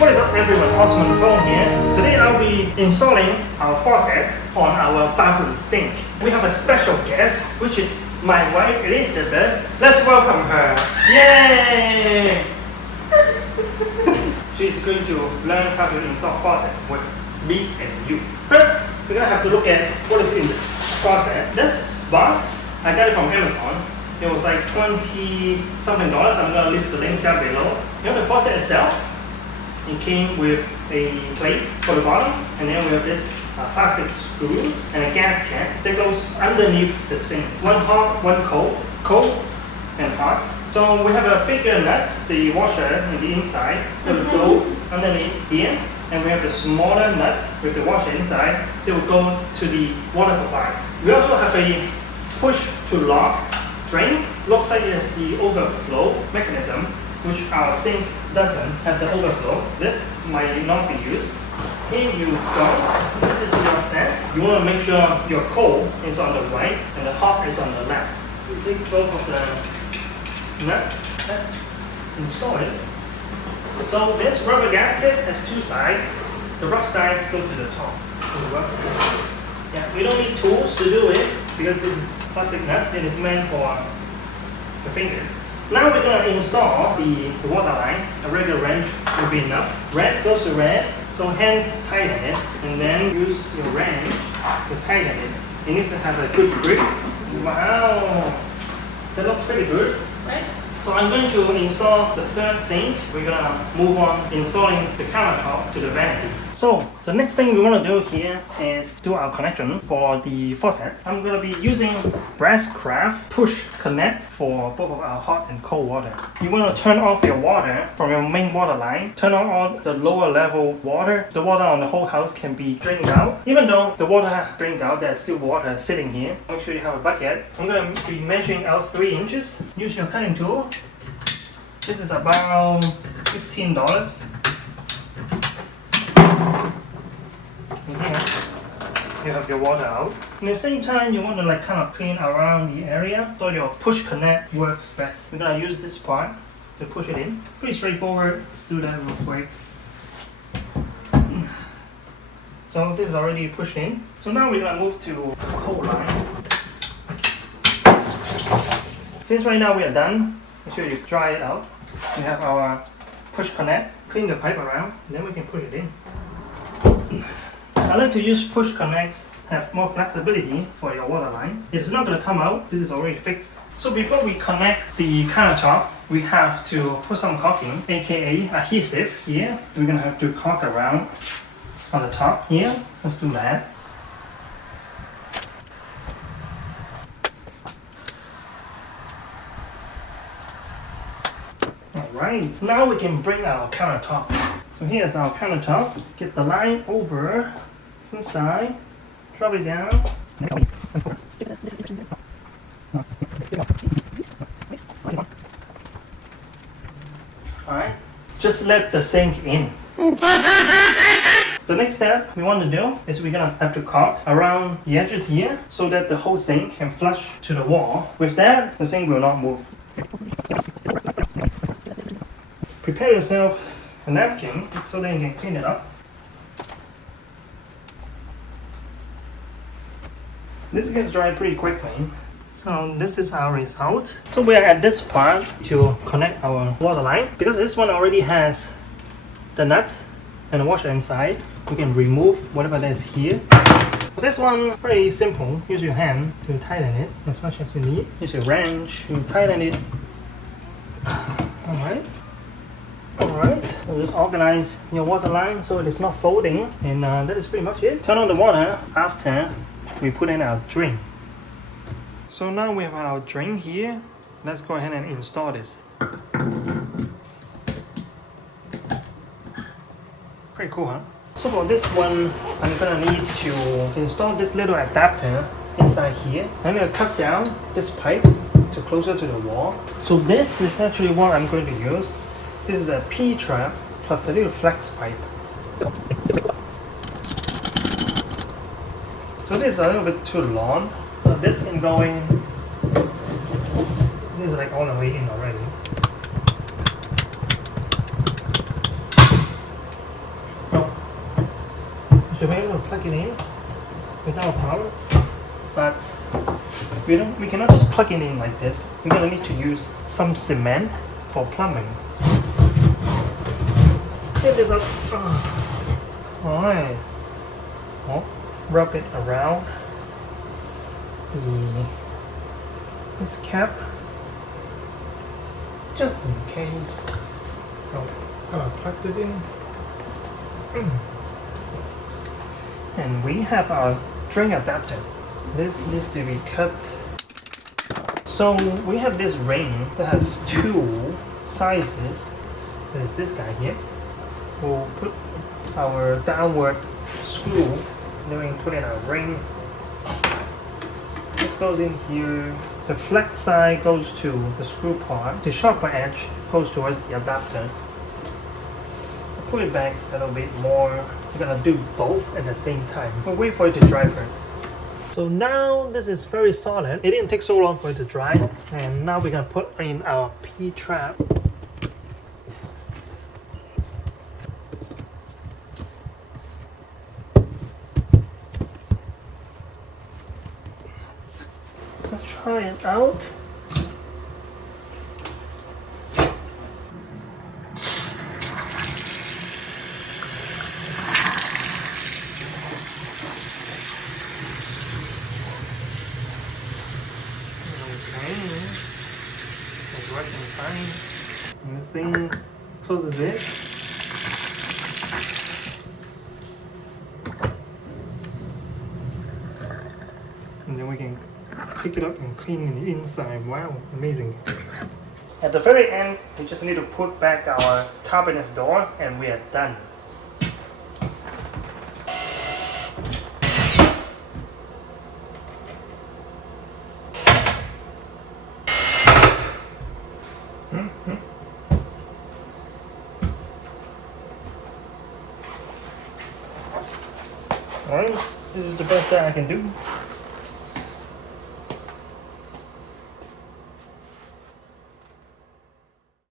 What is up everyone, Osman Phone here. Today I'll be installing our faucet on our bathroom sink. We have a special guest, which is my wife Elizabeth. Let's welcome her. Yay! She's going to learn how to install faucet with me and you. First, we're going to have to look at what is in this faucet. This box, I got it from Amazon. It was like $20 something. I'm going to leave the link down below. You know the faucet itself? It came with a plate for the bottom, and then we have this plastic screws and a gasket that goes underneath the sink. One hot, one cold and hot. So we have a bigger nut, the washer in the inside, that will go underneath here, and we have the smaller nut with the washer inside that will go to the water supply. We also have a push to lock drain. Looks like it has the overflow mechanism, which our sink doesn't have the overflow. This might not be used. Here you go. This is your set. You want to make sure your cold is on the right and the hot is on the left. You take both of the nuts. Let's install it. So this rubber gasket has two sides. The rough sides go to the top. Yeah, we don't need tools to do it because this is plastic nuts and it's meant for the fingers. Now we're going to install the water line. A regular wrench will be enough. Red goes to red, so hand tighten it, and then use your wrench to tighten it. It needs to have a good grip. Wow, that looks pretty good. Right? So I'm going to install the third sink. We're going to move on installing the countertop to the vanity. So the next thing we want to do here is do our connection for the faucet. I'm going to be using brass craft push connect for both of our hot and cold water. You want to turn off your water from your main water line. Turn on all the lower level water. The water on the whole house can be drained out. Even though the water has drained out, there's still water sitting here. Make sure you have a bucket. I'm going to be measuring out 3 inches. Use your cutting tool. This is about $15. Here you have your water out. At the same time, you want to kind of clean around the area so your push connect works best. We're gonna use this part to push it in. Pretty straightforward. Let's do that real quick. So this is already pushed in. So now we're gonna move to the cold line. Since right now we are done, make sure you dry it out. We have our push connect. Clean the pipe around, and then we can push it in. I like to use push connects, have more flexibility for your water line. It's not going to come out, this is already fixed. So before we connect the countertop, we have to put some caulking, aka adhesive here. We're going to have to caulk around on the top here. Let's do that. Alright, now we can bring our countertop. So here's our countertop. Get the line over inside, drop it down. Alright, just let the sink in. The next step we want to do is we're gonna have to caulk around the edges here so that the whole sink can flush to the wall. With that, the sink will not move. Prepare yourself a napkin so that you can clean it up. This gets dry pretty quickly. So this is our result. So we are at this part to connect our water line. Because this one already has the nut and the washer inside, we can remove whatever that is here. For this one, very simple. Use your hand to tighten it as much as you need. Use your wrench to tighten it. Alright. Alright, so just organize your water line so it is not folding, and that is pretty much it. Turn on the water after we put in our drain. So now we have our drain here. Let's go ahead and install this. Pretty cool, huh? So for this one, I'm gonna need to install this little adapter inside here. I'm gonna cut down this pipe to closer to the wall. So this is actually what I'm going to use. This is a P-trap plus a little flex pipe. So this is a little bit too long. So this can go in. This is like all the way in already. to be able to plug it in without power. But we cannot just plug it in like this. We're gonna need to use some cement for plumbing. Get this up. Alright. Oh, rub it around this cap, just in case. So I'm gonna plug this in. And we have our drain adapter. This needs to be cut. So we have this ring that has two sizes. There's this guy here. We'll put our downward screw, then we can put in a ring. This goes in here. The flat side goes to the screw part. The sharper edge goes towards the adapter. I'll put it back a little bit more. We're gonna do both at the same time. We'll wait for it to dry first. So now this is very solid. It didn't take so long for it to dry. And now we're gonna put in our P-trap. Let's try it out. It's working fine. And this thing closes it. And then we can pick it up and clean the inside. Wow, amazing. At the very end, we just need to put back our cabinet's door and we are done. Alright, this is the best that I can do.